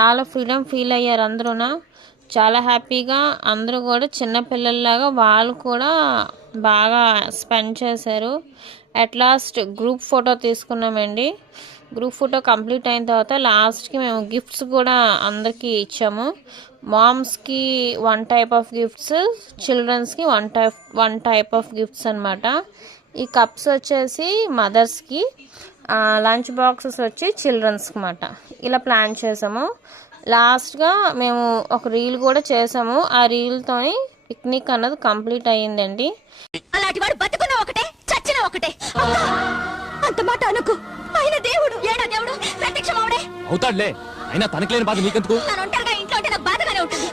చాలా freedom feel అయ్యారు అందరూనా. చాలా హ్యాపీగా అందరూ కూడా చిన్నపిల్లల్లాగా వాళ్ళు కూడా బాగా స్పెండ్ చేశారు. అట్ లాస్ట్ గ్రూప్ ఫోటో తీసుకున్నామండి. గ్రూప్ ఫోటో కంప్లీట్ అయిన తర్వాత లాస్ట్కి మేము గిఫ్ట్స్ కూడా అందరికీ ఇచ్చాము. మామ్స్కి 1 టైప్ ఆఫ్ గిఫ్ట్స్, చిల్డ్రన్స్కి వన్ టైప్ ఆఫ్ గిఫ్ట్స్ అనమాట. ఈ కప్స్ వచ్చేసి మదర్స్కి, లంచ్ బాక్సెస్ వచ్చి చిల్డ్రన్స్కి అన్నమాట. ఇలా ప్లాన్ చేసాము. లాస్ట్గా మేము ఒక రీల్ కూడా చేసాము. ఆ రీల్తోని పిక్నిక్ అన్నది కంప్లీట్ అయ్యిందండి. అలాంటి వాడు బతుకున్న ఒకటే చచ్చిన ఒకటే. అంత మాట అనుకు. ఆయన దేవుడు ఏడా దేవుడు ప్రత్యక్షమవుడే అవుతాడులే. అయినా తనకి లేని బాధ నీకెందుకు? నేను ఒంటరిగా ఇంట్లో ఉంటే నాకు బాధగానే ఉంటుంది.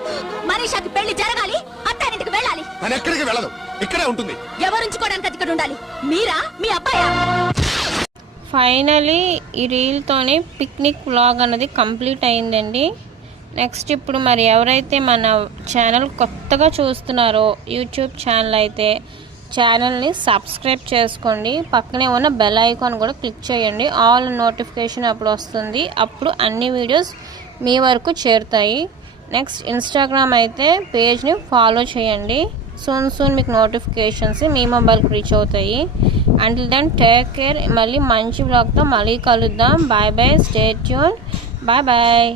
మనీషాకి పెళ్లి జరగాలి, అత్తారింటికి వెళ్ళాలి. తను ఎక్కడికి వెళ్ళదు, ఇక్కడే ఉంటుంది. ఎవరుంచుకోవడానికి అది ఇక్కడ ఉండాలి? మీరా మీ అబ్బాయా? ఫైనలీ ఈ రీల్తోనే పిక్నిక్ వ్లాగ్ అన్నది కంప్లీట్ అయిందండి. నెక్స్ట్ ఇప్పుడు మరి ఎవరైతే మన ఛానల్ కొత్తగా చూస్తున్నారో యూట్యూబ్ ఛానల్ అయితే ఛానల్ని సబ్స్క్రైబ్ చేసుకోండి. పక్కనే ఉన్న బెల్ ఐకాన్ కూడా క్లిక్ చేయండి. ఆల్ నోటిఫికేషన్ అప్పుడు వస్తుంది. అప్పుడు అన్ని వీడియోస్ మీ వరకు చేరుతాయి. నెక్స్ట్ ఇన్స్టాగ్రామ్ అయితే పేజ్ని ఫాలో చేయండి. సూన్ మీకు నోటిఫికేషన్స్ మీ మొబైల్కి రీచ్ అవుతాయి. Until then take care. మళ్ళీ మంచి వ్లాగ్తో మళ్ళీ కలుద్దాం. Bye bye, stay tune, bye bye.